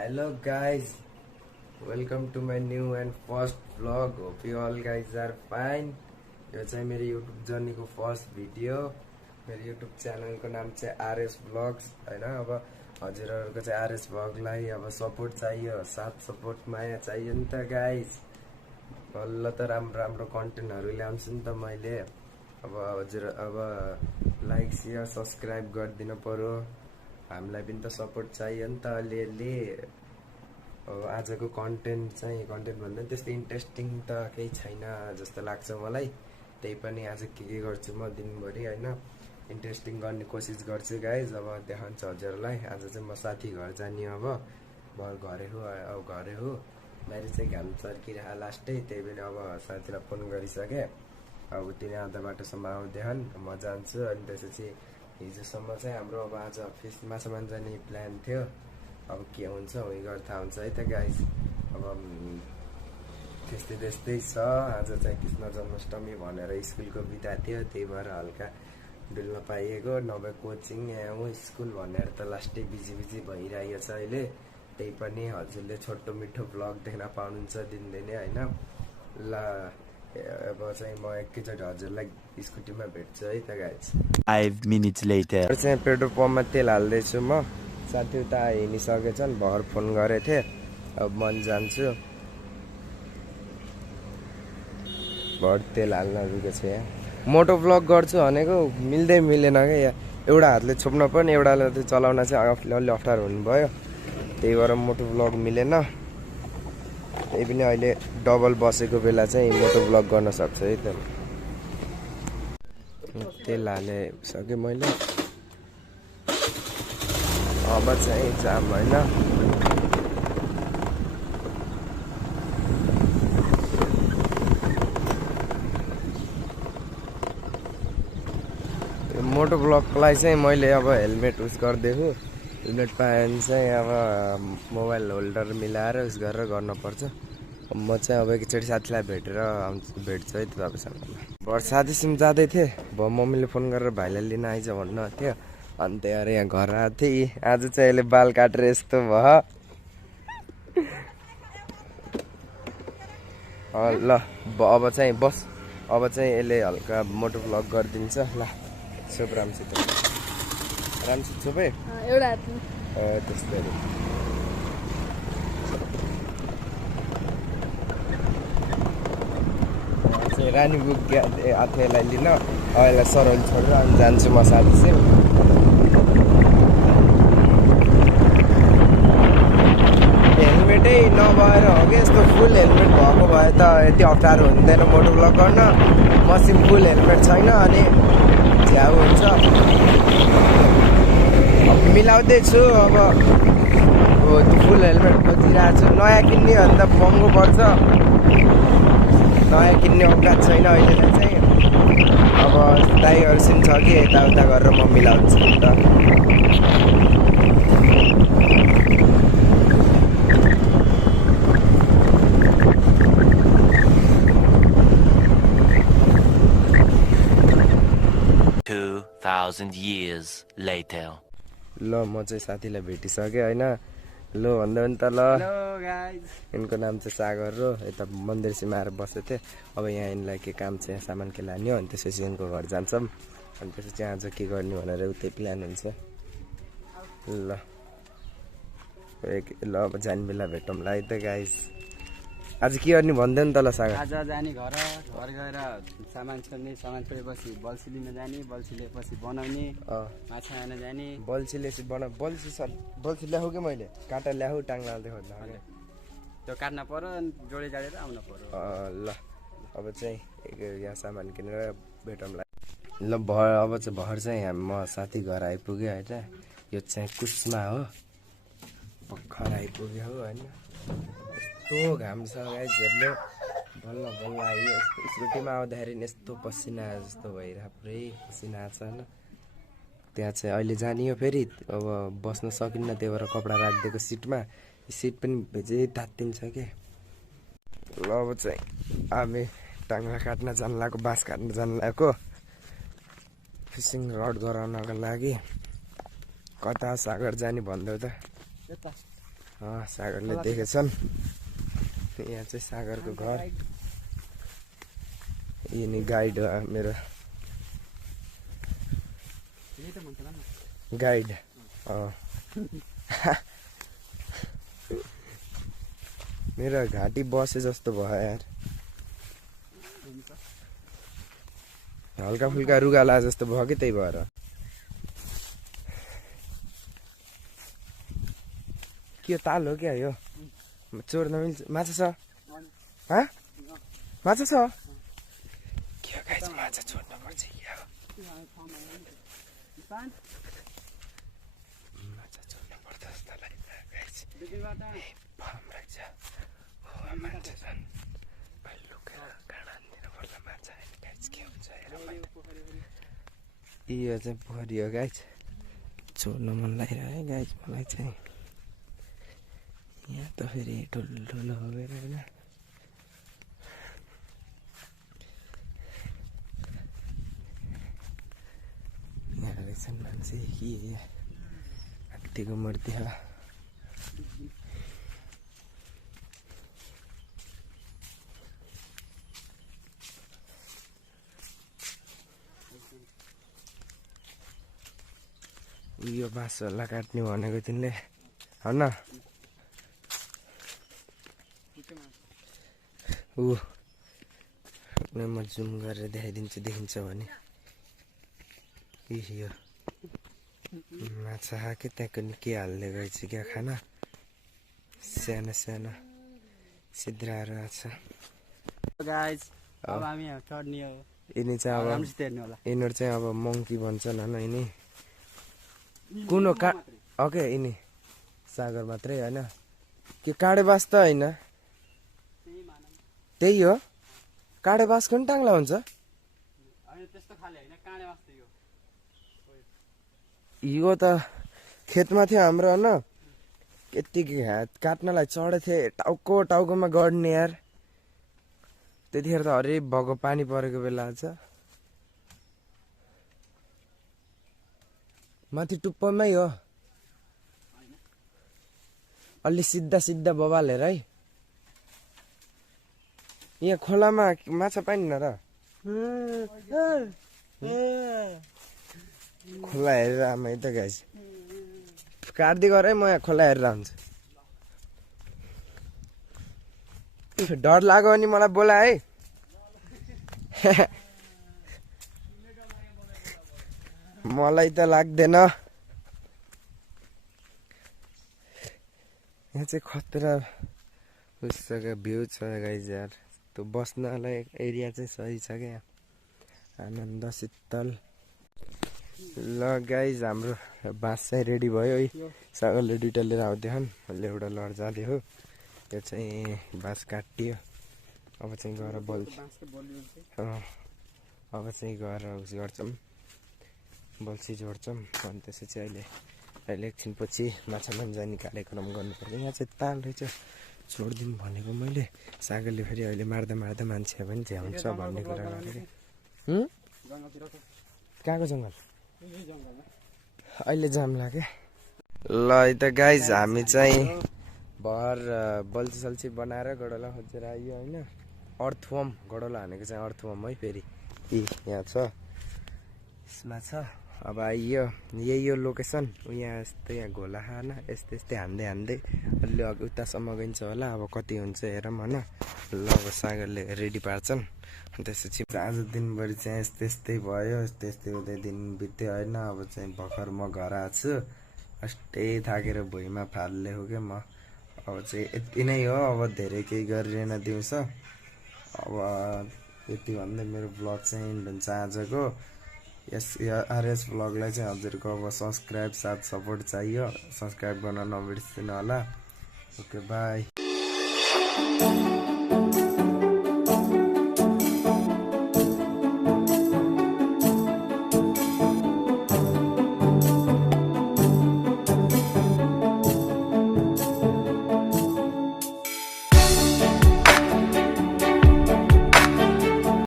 Hello guys, welcome to my new and first vlog. Hope you all guys are fine. यो चाहिँ मेरो YouTube journey को first video. मेरो YouTube channel को नाम चाहिँ RS Vlogs हैन। अब हजुरहरुको चाहिँ RS Vlog लाई अब सपोर्ट चाहियो, साथ सपोर्ट माया चाहियो नि त गाइस। बल्ल त राम्रो कन्टेन्टहरु ल्याउँछु नि त मैले। अब हजुर अब लाइक शेयर सब्स्क्राइब गर्दिनु पर्यो। हामीलाई पनि त सपोर्ट चाहियो नि त अलिअलि। अब आजको कन्टेन्ट भन्दा त्यस्तो इन्ट्रेस्टिङ त केही छैन जस्तो लाग्छ मलाई। त्यही पनि आज के गर्छु म दिनभरि हैन, इन्ट्रेस्टिङ गर्ने कोसिस गर्छु गाइस। अब देखाउँछु हजुरलाई। आज चाहिँ म साथी घर जाने। अब घरे हो मेरो चाहिँ घाम चर्किरहा लास्टै। त्यही पनि अब साथीलाई फोन गरिसके। अब तिनी आधा बाटोसम्म आउँदैछन्, म जान्छु। अनि त्यसपछि हिजोसम्म चाहिँ हाम्रो अब आज फिस माछा मार्न जाने प्लान थियो। अब के हुन्छ उही गर्दा थाहा हुन्छ है त गाइस। अब त्यस्तै छ। आज चाहिँ कृष्ण जन्माष्टमी भनेर स्कुलको बिदा थियो, त्यही भएर हल्का डुल्न पाइएको। नभए कोचिङ स्कुल भनेर त लास्टै बिजी भइरहेको छ अहिले। त्यही पनि हजुरले छोटो मिठो भ्लग देख्न पाउनुहुन्छ दिनदिनै हैन। ल अब चाहिँ म एकैचोटि हजुरलाई स्कुटीमा भेट्छु है त गाइस। 5 minutes later. चाहिँ पेट्रोल पम्पमा तेल हाल्दैछु म। साथी उता हिँडिसकेछन्, भर फोन गरेको थिएँ। अब मन जान्छु, भर तेल हाल्न रुकेको छ यहाँ। मोटो भ्लग गर्छु भनेको मिलेन क्या। एउटा हातले छोप्न पनि एउटाले चलाउन चाहिँ अलि अप्ठ्यारो हुनुभयो। त्यही भएर मोटो भ्लग मिलेन। त्यही पनि अहिले डबल बसेको बेला चाहिँ मोटो भ्लग गर्न सक्छु है त। तेल हाले सके मैले। अब चाहिँ जाम हैन। मोटो ब्लगलाई चाहिँ मैले अब हेलमेट उस गर्दैछु। हेलमेट पायो भने चाहिँ अब मोबाइल होल्डर मिलाएर उस गरेर गर्नुपर्छ। म चाहिँ अब एकचोटि साथीलाई भेट्छु है त तपाईँसँग। भर साथीसँग जाँदै थिएँ, भयो मम्मीले फोन गरेर भाइलाई लिन आइज भन्नु थियो। अनि त्यही भएर यहाँ घर आएको थिएँ। आज चाहिँ यसले बाल काटेर यस्तो भयो। ल अब चाहिँ बस। अब चाहिँ यसले हल्का मोटो भ्लग गरिदिन्छ। ल सोप रामसित सोपै एउटा त्यस्तै रानी बुक आफैलाई लिन अहिले सरल छोडेर अनि जान्छु म साथीसित। हेलमेटै नभएर हो कि यस्तो फुल हेलमेट भएको भए त यति अप्ठ्यारो हुँदैन मोटो भ्लग गर्न। मसिन फुल हेलमेट छैन अनि झ्याउ हुन्छ। मिलाउँदैछु अब फुल हेलमेट खोजिरहेको छु। नयाँ किन्ने भन्दा महँगो पर्छ। नयाँ किन्ने औकात छैन अहिलेलाई चाहिँ। अब दाइहरूसिन छ कि यताउता गरेर म मिलाउँछु नि त। Thousand years later. ल म चाहिँ साथीलाई भेटिसकेँ हैन। लो भन्दा पनि त ल। यिनको नाम चाहिँ सागर हो। यता मन्दिर सीमा आएर बसेको थिएँ। अब यहाँ यिनलाई के काम छ, यहाँ सामान के लाने हो। अनि त्यसपछि यिनको घर जान्छौँ। अनि त्यसपछि आज के गर्ने भनेर उतै प्लान हुन्छ। ल अब जाने बेला भेटौँला है त गाइस। आज के गर्ने भन्दैन त ल सागर। आज जाने घर गएर सामान छोडेपछि बल्छी लिन जाने, बल्छी लिएपछि बनाउने, माछा खान जाने। बल्छी ल्याऊ कि मैले काँटा ल्याऊ टाङ्ला देखाउँदा त्यो काट्न पर्यो, जोडी जाडेर आउन पर्यो। ल अब चाहिँ यहाँ सामान किनेर भेटौँला। ल अब चाहिँ भर चाहिँ म साथी घर आइपुग्यो होइन। यो चाहिँ कुस्मा हो, भर्खर आइपुग्यो हो होइन। यस्तो घाम छ गाइस, हेर्नु बल्ल आयो। स्कुटीमा आउँदाखेरि यस्तो पसिना जस्तो भइरहेको, पुरै पसिना आएको छ होइन। त्यहाँ चाहिँ अहिले जाने हो फेरि। अब बस्न सकिन्न, त्यही भएर कपडा राखिदिएको सिटमा। सिट पनि भेजै तात्तिन्छ के। ल अब चाहिँ हामी टाङ्ला काट्न जानु लागेको, बाँस काट्न जानु लागेको फिसिङ रड गराउनको लागि। कता सागर जाने भन्दै त सागरले देखेछन्। यहाँ चाहिँ सागरको घर। यिनी गाइड हो मेरो गाइड। मेरो घाँटी बसे जस्तो भयो यार। हल्का फुल्का रुगा लागे जस्तो भयो कि त्यही भएर। के ताल हो क्या यो? चोर्न मिल्छ? माछा छ? माछा छ? के हो गाइस, माछा छोड्नु पर्छ क्या? माछा छोड्नु पर्छ जस्तो लाग्यो गाइस। फर्म रहेछ। हो माछा छन्। लुकेर काँडातिर पर्ला माछा होइन गाइस। के हुन्छ हेर मैले। यो चाहिँ पोखरी हो गाइस। छोड्नु मन लागिरह्यो गाइस मलाई चाहिँ। यहाँ त फेरि ठुलो हो गएर होइन। यहाँ रहेछन् मान्छे के हात्तीको मूर्ति हो। यो बाँसहरूलाई काट्ने भनेको तिमीले होइन? म जुम गरेर देखाइदिन्छु, देखिन्छ भने। यो माछा के त्यहाँको के हाल्ने रहेछ क्या खाना? सानो सानो सिद्राहरू छ। यिनी चाहिँ अब यिनीहरू चाहिँ अब मङ्की भन्छन् होइन। यिनी कुन हो ओके यिनी सागर मात्रै होइन कि काँडे बास त होइन? त्यही हो काँडे बासको पनि टाङ्ला हुन्छ। यो त खेतमा थियो हाम्रो होइन। यतिकै काट्नलाई चढेको थिएँ टाउकोमा गड्ने यार। त्यतिखेर त हरिक भएको पानी परेको बेला छ। माथि टुप्पोमै हो अलि सिधा सिधा बबालेर है। यहाँ खोलामा माछा पाइन्न र? खोला हेरेर आमा है त गाइस। काट्दै गर है, म यहाँ खोला हेरेर आउँछु। डर लाग्यो भने मलाई बोला है। मलाई त लाग्दैन। यहाँ चाहिँ खतरा उसको भ्यू छ गाइस यार। त्यो बस्नलाई एरिया चाहिँ सही छ क्या। आनन्द शीतल। ल गाइस हाम्रो बाँस चाहिँ रेडी भयो है। सागरले दुइटा लिएर आउँथ्यो अहिले एउटा लड जाँदै हो। यो चाहिँ बाँस काटियो। अब चाहिँ गएर अब चाहिँ गएर उस गर्छौँ, बल्छी जोड्छौँ। अनि त्यसपछि अहिले एकछिनपछि माछा जाने कार्यक्रम गर्नुपर्छ। यहाँ चाहिँ ताल रहेछ छोडिदिउँ भनेको मैले। सागरले फेरि अहिले मार्दा मान्छे पनि झ्याउँछ भन्ने कुरा गरेँ। कहाँको जङ्गल? अहिले जाम लाग्यो। ल त गाइज हामी चाहिँ भर बल्छी सल्छी बनाएर गडला खोजेर आइयो होइन। अर्थवम गडला हानेको चाहिँ अर्थवम है। फेरि यहाँ छ, यसमा छ। अब आइयो यही हो लोकेसन। यहाँ यस्तै यहाँ घोला खान यस्तै हान्दै अलि उतासम्म गइन्छ होला। अब कति हुन्छ हेरौँ होइन। ल अब सागरले रेडी पार्छन्। त्यसपछि आज दिनभरि चाहिँ यस्तै भयो। यस्तै हुँदै दिन बित्यो होइन। अब चाहिँ भर्खर म घर आएको छु। अस्टै थाकेर भुइँमा फाल्ले हो क्या म। अब चाहिँ यति नै हो। अब धेरै केही गरिएन दिउँसो। अब यति भन्दै मेरो ब्लग चाहिँ एन्ड हुन्छ आजको। यस ब्लगलाई चाहिँ हजुरको अब सब्सक्राइब साथ सपोर्ट चाहियो। सब्सक्राइब गर्न नबिर्सिनु होला। Okay by.